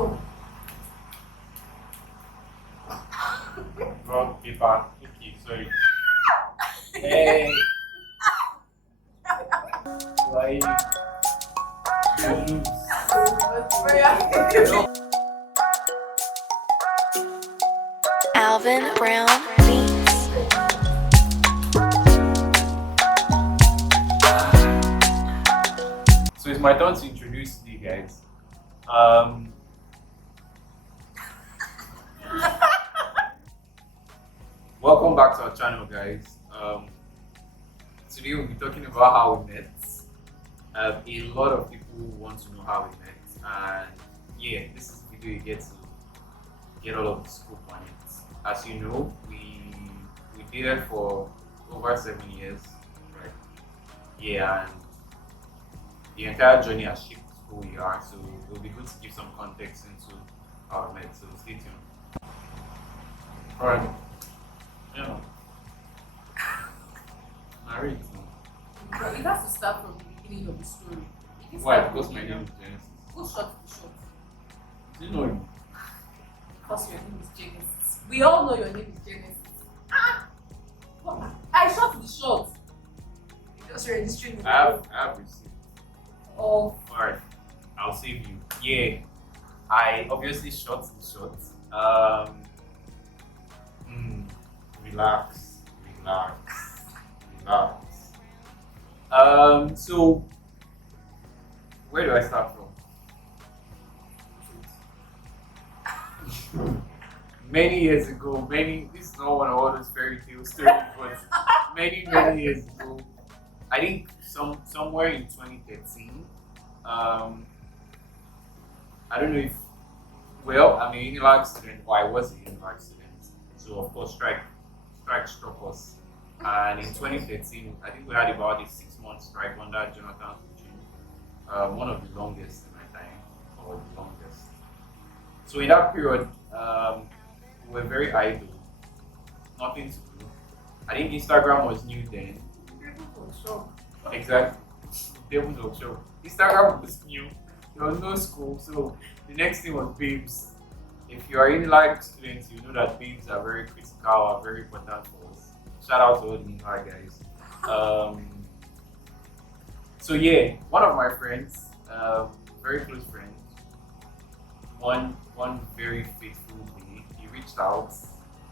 Go. Rock, paper, cookie, sorry. Hey! Why you lose? Alvin Brown Beats. So it's my turn to introduce you guys. Welcome back to our channel, guys. Today we'll be talking about how we met. A lot of people want to know how we met, and yeah, this is the video you get to get all of the scoop on it. As you know, we dated for over 7 years, right? Yeah, and the entire journey has shaped who we are. So it will be good to give some context into how we met. So stay tuned. Alright. Yeah. Married. But it has to start from the beginning of the story. Why? Because my name is Genesis. Go short to short. Do you know you? Because your name is Genesis. We all know your name is Genesis. I shot the short. You just registering the I have received. Oh. Alright. I'll save you. Yeah. I obviously shot the shot. Relax. So where do I start from? Many years ago, this is not one of all those fairy tale stories, but many years ago, I think somewhere in 2013. I don't know if, well, I'm a Unilag student, or I was a Unilag student, so of course strike struck us. And in 2013, I think we had about a 6-month strike under Jonathan's regime, one of the longest in my time, or the longest. So in that period, we were very idle, nothing to do. I think Instagram was new then. Exactly. Devils workshop. Instagram was new. There was no school, so the next thing was babes. If you are in like students, you know that babes are very critical, are very important for us. Shout out to all the Inhard guys. So yeah, one of my friends, very close friend, one very faithful day, he reached out.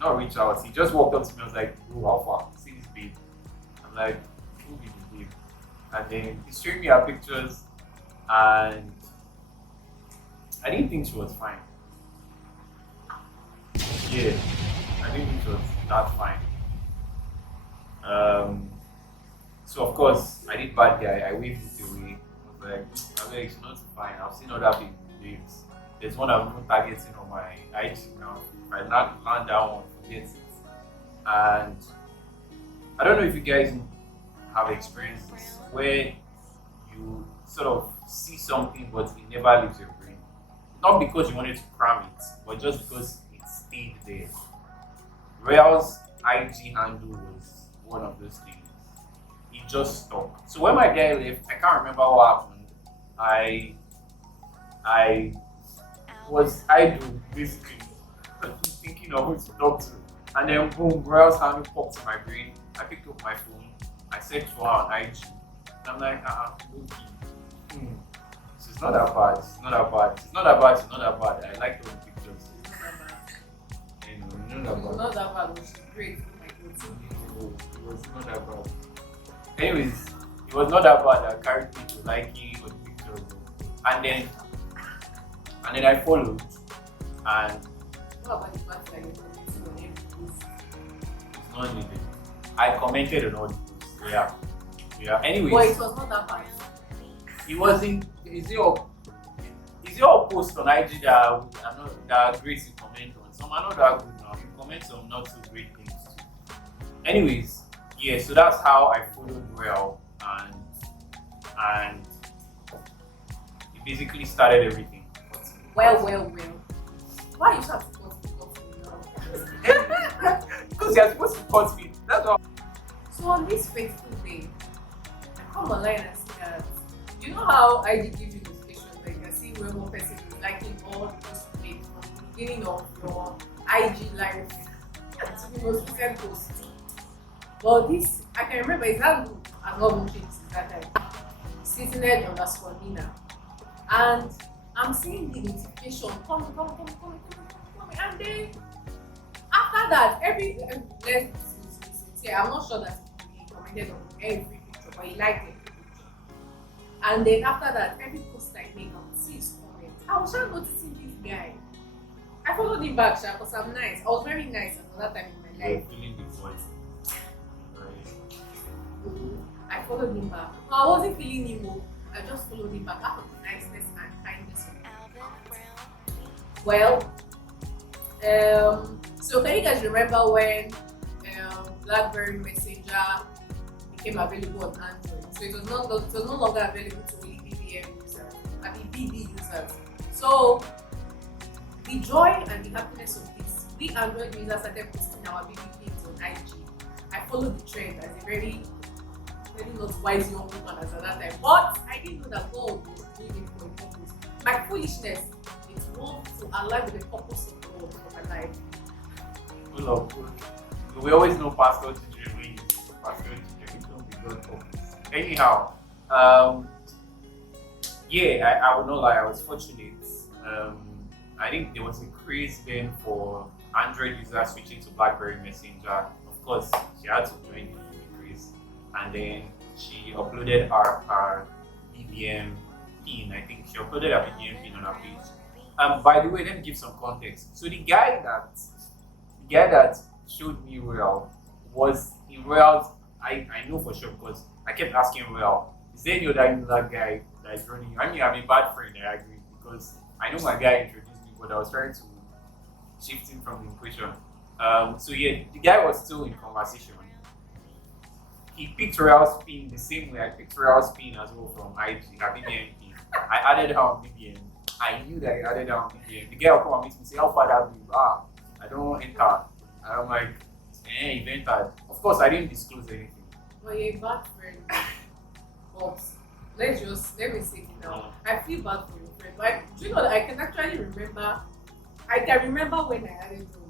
Not reached out, he just walked up to me and was like, "Bro, how far? See this babe?" I'm like, "Who be the babe?" And then he showed me her pictures, and I didn't think she was fine. Yeah, I didn't think she was that fine. So of course, I did bad guy. I waved it away. I was like, it's not fine. I've seen other babes. There's one I'm not targeting on my IG now. If I land that one, forget it. And I don't know if you guys have experienced this, where you sort of see something but it never leaves your brain. Not because you wanted to cram it, but just because it stayed there. Real's IG handle was one of those things. It just stopped. So when my guy left, I can't remember what happened. I was idle, basically, thinking of who to talk to. And then boom, Royal's handle popped in my brain. I picked up my phone, I searched for her on IG. And I'm like, low-key. So it's not that bad, it's not that bad. I like those pictures. You know, Not that bad, which is great. It was not that bad. Anyways, it was not that bad. I carried people liking the pictures. And then I followed, and What about the fact that you're commenting on every post? it's not needed. I commented on all the posts. Yeah. Anyways, But it was not that bad. it wasn't. Is your post on IG that are great to comment on? Some are not that good now. You comment some not so great things too. Anyways, yeah. So that's how I followed Well, and it basically started everything. Well. Why you have to cut me now? Because you're supposed to cut me. That's all. So on this faithful day, I come online and see that, you know how IG gives you notifications, like I see where one person is liking all the posts beginning of your IG life to the most recent post. But this, I can remember, it's not good. I'm not going to change since that time. Seasoned_Nina. And I'm seeing the notification coming. And then after that, I'm not sure that he commented on every picture, but he liked every picture. And then after that, every post I make, I would see his comments. I was just noticing this guy. I followed him back, because I'm nice. I was very nice at that time in my life. Feeling the voice. I followed him back. No, I wasn't feeling him. I just followed him back out of the niceness and kindness of him. Well, so can you guys remember when BlackBerry Messenger became available on Android? So it was no longer available to only BBM users, I mean BB users. So the joy and the happiness of this, we Android users started posting our BB pins on IG. I followed the trend as a very not wise young woman as at that time, but I didn't know that God was doing it for a purpose. My foolishness is more to align with the purpose of God for my life. Full of good. We always know Pastor Children when Pastor Children don't be God purpose. Anyhow, yeah, I would not lie, I was fortunate. I think there was a craze then for Android users switching to BlackBerry Messenger. Of course, she had to join the craze. And then she uploaded her BBM pin. I think she uploaded her BBM pin on her page. By the way, let me give some context. So the guy that showed me Royal was in Royal's. I know for sure because I kept asking Royal, is there any other user guy that's running? I mean, I'm a bad friend, I agree, because I know my guy introduced me, but I was trying to shift him from the equation. So yeah, the guy was still in conversation. He picked Royal's pin the same way I picked Royal's pin as well from IG, her BBM pin. I added her on BBM. I knew that I added her on BBM. The guy will come and meet me and say, how far that be? I don't enter. And I'm like, you've entered. Of course, I didn't disclose anything. Well, you're a bad friend. But let me say it now. I feel bad for your friend. But do you know that I can actually remember? I can remember when I added your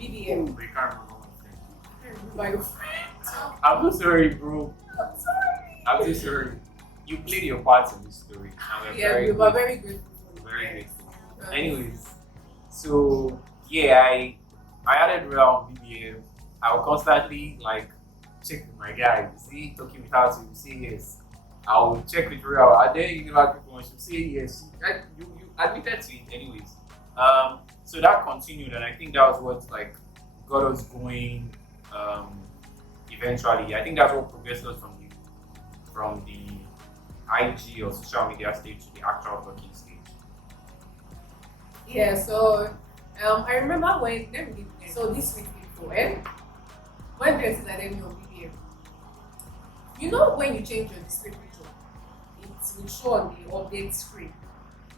BBM. We can't remember my friend. I can't remember your friend. I'm so sorry, bro. I'm sorry. I'm so sorry. You played your part in this story. Yeah, we were very grateful. Very grateful. Anyways, so yeah, I added Real on BBM. I will constantly check with my guy. Is he talking without you? Say yes. I will check with Real. And then you never people should say yes. You admitted to it anyways. So that continued, and I think that was what got us going. Eventually, I think that's what progressed us from the IG or social media stage to the actual talking stage. Yeah, so I remember this week before, when there's an enemy on BBM, you know when you change your display picture, it will show on the update screen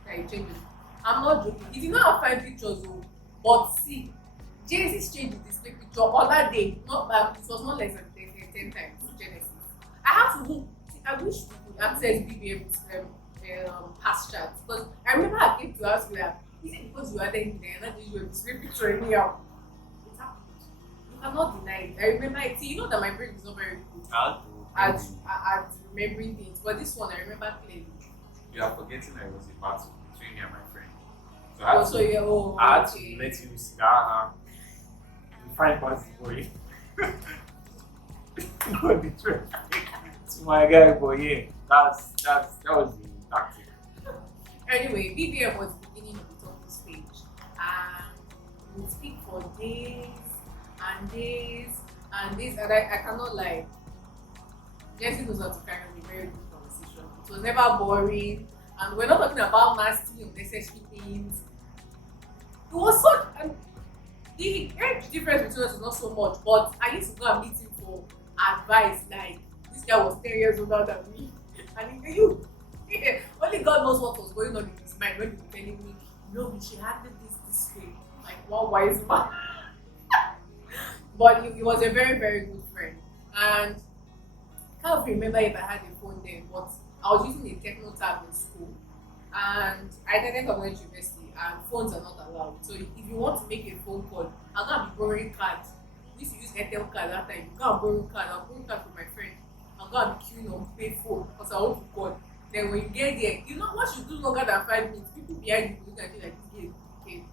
that you change it. I'm not joking. If you know how to find pictures, but see, Genesis changed the display picture on that day. It was not less than 10 times Genesis. I have to I wish we could access BBM's past chats, because I remember I came to ask you that, is it because you added in there and not your display picture anyhow? It happened. You cannot deny it. I remember it. See, you know that my brain is not very good at remembering things, but this one I remember clearly. You are forgetting I was a battle between me and my friend. So I had to let you see that find parts for you. Not the truth to my guy, but yeah, that was the tactic. Anyway, BBM was the beginning of the talking stage, and we would speak for days and days and days, and I cannot lie. Jesse knows how to carry on a very good conversation. It was never boring, and we're not talking about nasty, unnecessary things. It was such, and the age difference between us is not so much, but I used to go and meet him for advice. Like, this guy was 10 years older than me, and only God knows what was going on in his mind when he was telling me, we should handle this way, like one wise man. But he was a very, very good friend, and I can't remember if I had a phone then, but I was using a Techno tab in school, and I attended Government University, and phones are not allowed. So if you want to make a phone call, I'm gonna be borrowing cards. We used to use ATM card that time. You can't borrow card. I'll borrow card from my friend. I'm gonna be queuing on pay phone because I want to call. Then when you get there, you know what you do longer than 5 minutes. People behind you look at you like this game. Okay.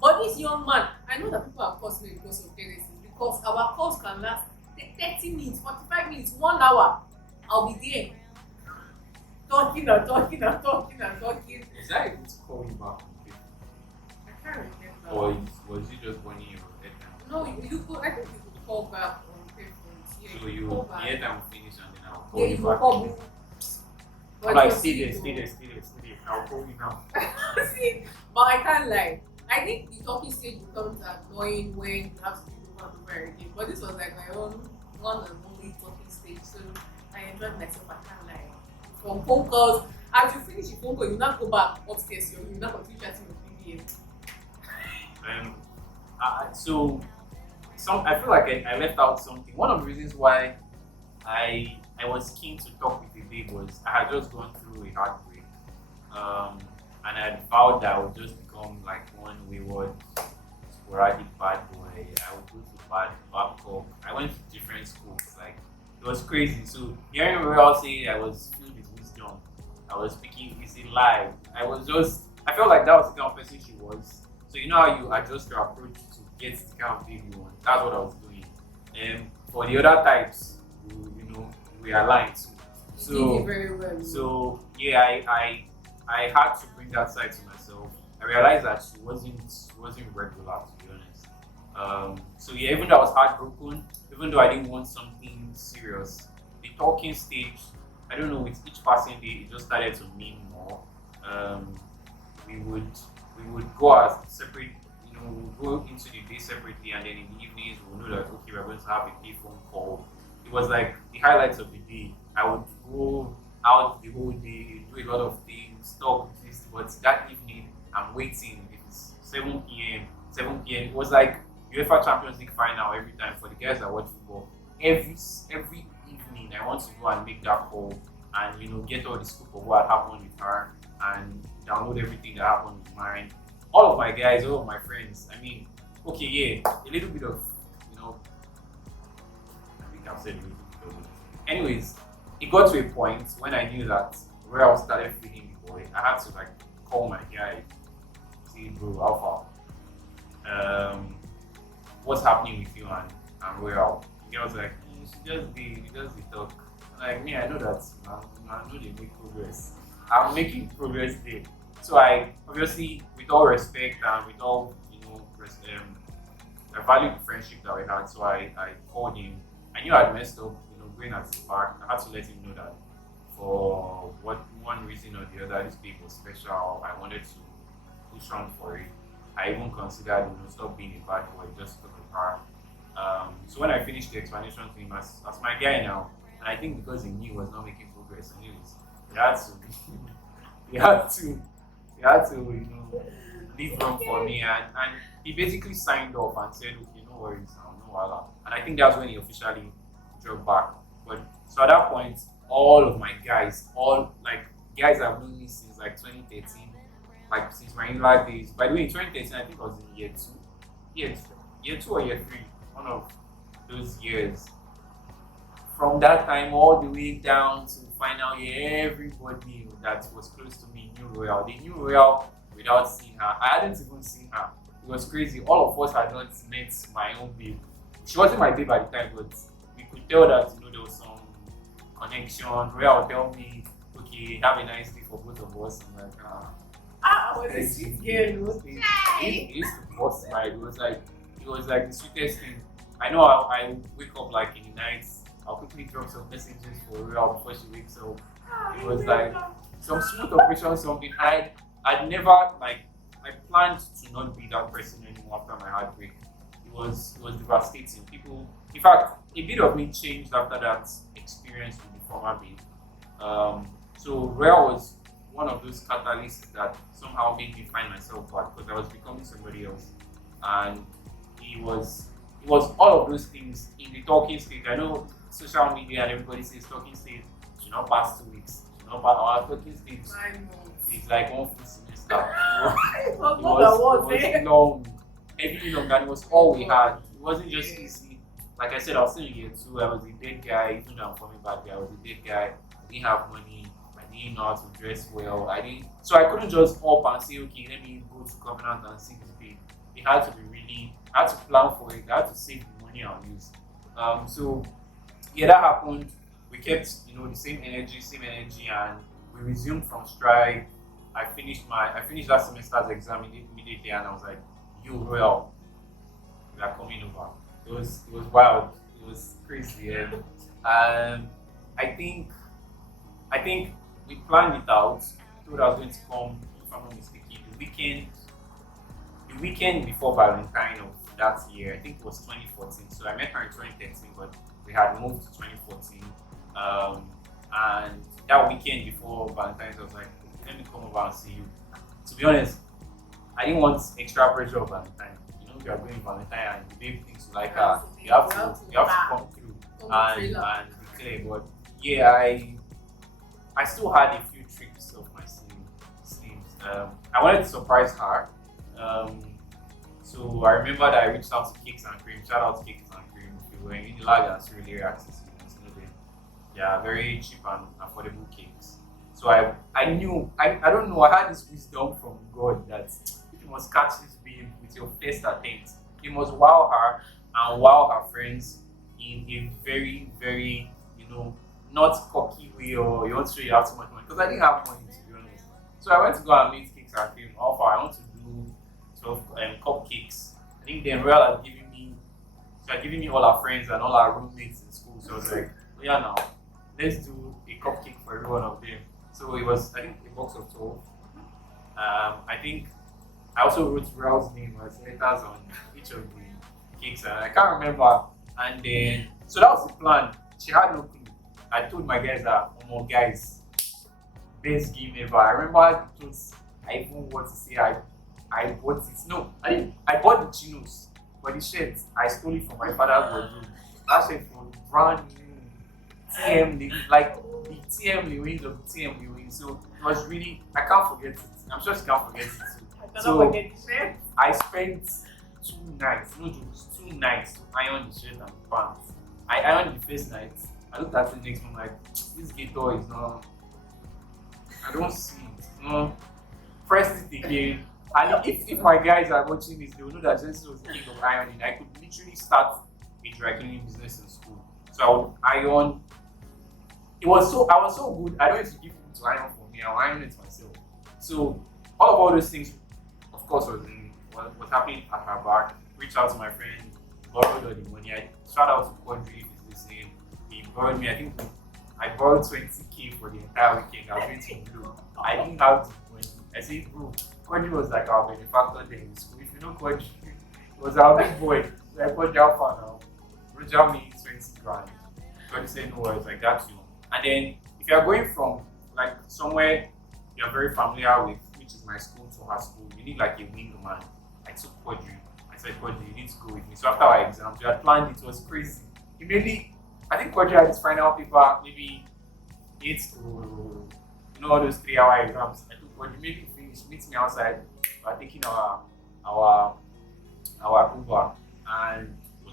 But this young man, I know that people are calls me because of tendencies because our calls can last 30 minutes, 45 minutes, 1 hour. I'll be there talking and talking and talking and talking. Was I able to call you back on paper? I can't remember. Or was you just wanting your airtime? No, you could. I think you could call back on payphones. Yeah, So you you call the back. airtime will finish and then I'll call Yeah, you you back. call back. I'm like, stay there. I'll call you now. See, but I can't lie. I think the talking stage becomes annoying when you have to do over and over again. But this was like my own one and only talking stage, so I enjoyed myself. I can't lie. From phone calls, as you finish your phone call, you not go back upstairs. You not continue chatting with PBA. So I feel like I left out something. One of the reasons why I was keen to talk with the babe was I had just gone through a heartbreak, and I had vowed that I would just become like one wayward, sporadic bad boy. I would go to Babcock. I went to different schools. Like it was crazy. So hearing Royal say I was filled with wisdom, I was speaking easy live. I felt like that was the kind of person she was. So you know how you adjust your approach to get the kind of baby you want. That's what I was doing. And for the other types, we aligned too. You did it very well. So yeah, I had to bring that side to myself. I realized that she wasn't regular, to be honest. So yeah, even though I was heartbroken, even though I didn't want something serious, the talking stage, I don't know, with each passing day, it just started to mean more. We would go as separate, we'll go into the day separately, and then in the evenings we'll know that okay, we're going to have a day phone call. It was like the highlights of the day. I would go out the whole day, do a lot of things, talk with this, but that evening I'm waiting. It's 7 p.m. It was like UEFA Champions League final every time for the guys that watch football. Every evening I want to go and make that call and get all the scoop of what happened with her and download everything that happened with mine. All of my guys, all of my friends. I mean, okay, yeah, a little bit of I think I've said a little bit of it. Anyways, it got to a point when I knew that where I started feeling the boy, I had to like call my guy, see bro, Alpha. What's happening with you and Royal? The guy was like, you should just be talk. Like me, I know that I know they make progress. I'm making progress there. So I obviously, with all respect and with all I value the friendship that we had. So I called him. I knew I'd messed up, going at the back. I had to let him know that for one reason or the other, this babe was special. I wanted to push on for it. I even considered, stop being a bad boy just because of her. So when I finished the explanation to him as my guy now, and I think because he knew he was not making progress, anyways, he had to leave room for me, and he basically signed off and said, okay, no worries now, no wala. And I think that's when he officially dropped back. But so at that point, all of my guys, guys I've known me since like 2013, like since my in-life days. By the way, in 2013, I think I was in year 2 or year 3, one of those years. From that time all the way down to final year, everybody that was close to me knew Royal. They knew Royal without seeing her. I hadn't even seen her. It was crazy. All of us had not met my own babe. She wasn't my babe at the time, but we could tell that there was some connection. Royal would tell me, okay, have a nice day for both of us. I'm like, I was a sweet girl. It used to bust my. It was like the sweetest thing. I know I wake up like in the nights. I'll quickly drop some messages for Royal before she wakes up. It was like some smooth operation, something. I'd never I planned to not be that person anymore after my heartbreak. It was devastating. In fact, a bit of me changed after that experience with the former babe. So Royal was one of those catalysts that somehow made me find myself back because I was becoming somebody else, and it was all of those things in the talking stage. I know social media and everybody says talking stage should not pass 2 weeks, should No, but our talking stage 9 months. is like one full semester. It was It more than was, one, it was long, heavily long, and it was all we had. It wasn't just easy. Like I said, I was still in year 2. I was a dead guy, even though I'm coming back there. I was a dead guy. I didn't have money. I didn't know how to dress well. So I couldn't just up and say, okay, let me go to Covenant and see this babe. It had to be really, I had to plan for it. I had to save the money I'll use. So yeah, that happened. We kept, the same energy, and we resumed from strike. I finished that semester's exam immediately, and I was like, "You Royal, we are coming over." It was wild. It was crazy, and I think we planned it out. Thought I was going to come, if I'm not mistaken, the weekend before Valentine of that year. I think it was 2014. So I met her in 2013, but we had moved to 2014. And that weekend before Valentine's, I was like, let me come over and see you. To be honest, I didn't want extra pressure of Valentine. If you are going Valentine and the babe thinks you like her, you have to come through and declare. But yeah, I still had a few tricks up my sleeves. I wanted to surprise her. So I remember that I reached out to Cakes and Cream. Shout out to Cakes and Cream. If you were in Unilag and really accessible. Yeah, very cheap and affordable cakes. So I knew, I don't know, I had this wisdom from God that if you must catch this babe with your first attempt, you must wow her and wow her friends in a very, very, not cocky way or you want to show you have too much money. Because I didn't have money, to be honest. So I went to go and meet Cakes and Cream. Offer, I want to do cupcakes. I think the Royal had given me all our friends and all our roommates in school. So I was like, oh yeah, now let's do a cupcake for every one of them. So it was, I think, a box of 12. I think I also wrote Royal's name as letters on each of the cakes, and I can't remember. And then, so that was the plan. She had no clue. I told my guys that, oh my guys, best game ever. I remember it was, I even want to say I bought it. No, I didn't. I bought the chinos, but the shirt I stole it from my father's wardrobe. That shirt was brand new. TM, like the TM Lewis of TM Lewis. So it was really, I can't forget it. I'm sure she can't forget it too. So I spent 2 nights, no jokes, 2 nights to iron the shirt and the pants. I ironed the first night. I looked at it next month like, this gator is not, I don't see it. No, press it again. And if my guys are watching this, they will know that Jensen was the king of ironing. I could literally start a dry cleaning business in school. So I would iron. I was so good. I don't need to give people to iron for me. I'll iron it myself. So all those things, of course, was happening at her back. Reached out to my friend, borrowed all the money. I shout out to Quadri if he's listening. He borrowed me. I think I borrowed 20K for the entire weekend. I was going to Blue. I didn't have the money. I said, bro, Quadri was like our benefactor there in school. If you know Quadri, he was our big boy. So I called Alpha now. Roger me 20 grand. God said no worries, I got you. And then if you're going from like somewhere you're very familiar with, which is my school to her school, you need like a wingman. I took Quadri. I said, Quadri, you need to go with me. So after our exams, we had planned it was crazy. Immediately, I think Quadri had his final paper, maybe 8 to all those 3-hour exams. I took Quadri, maybe finish, meet me outside. We're taking our Uber and we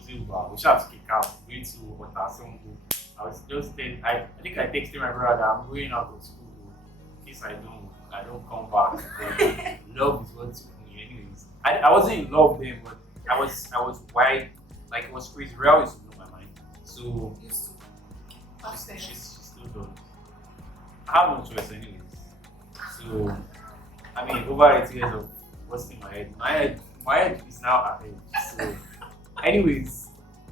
should have to kick out, going to Otasongo. I was just then I think I texted my brother that I'm going out of school in case I don't come back. But love is what took me anyways. I wasn't in love then, but I was wide, like it was crazy. Real used to blow my mind. So she still does. I have no choice anyways. So I mean over 8 years of busting my head. My head is now her head. So anyways,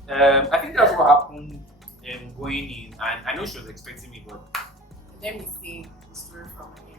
I think that's what happened going in, and I know she was expecting me, but let me see the story from my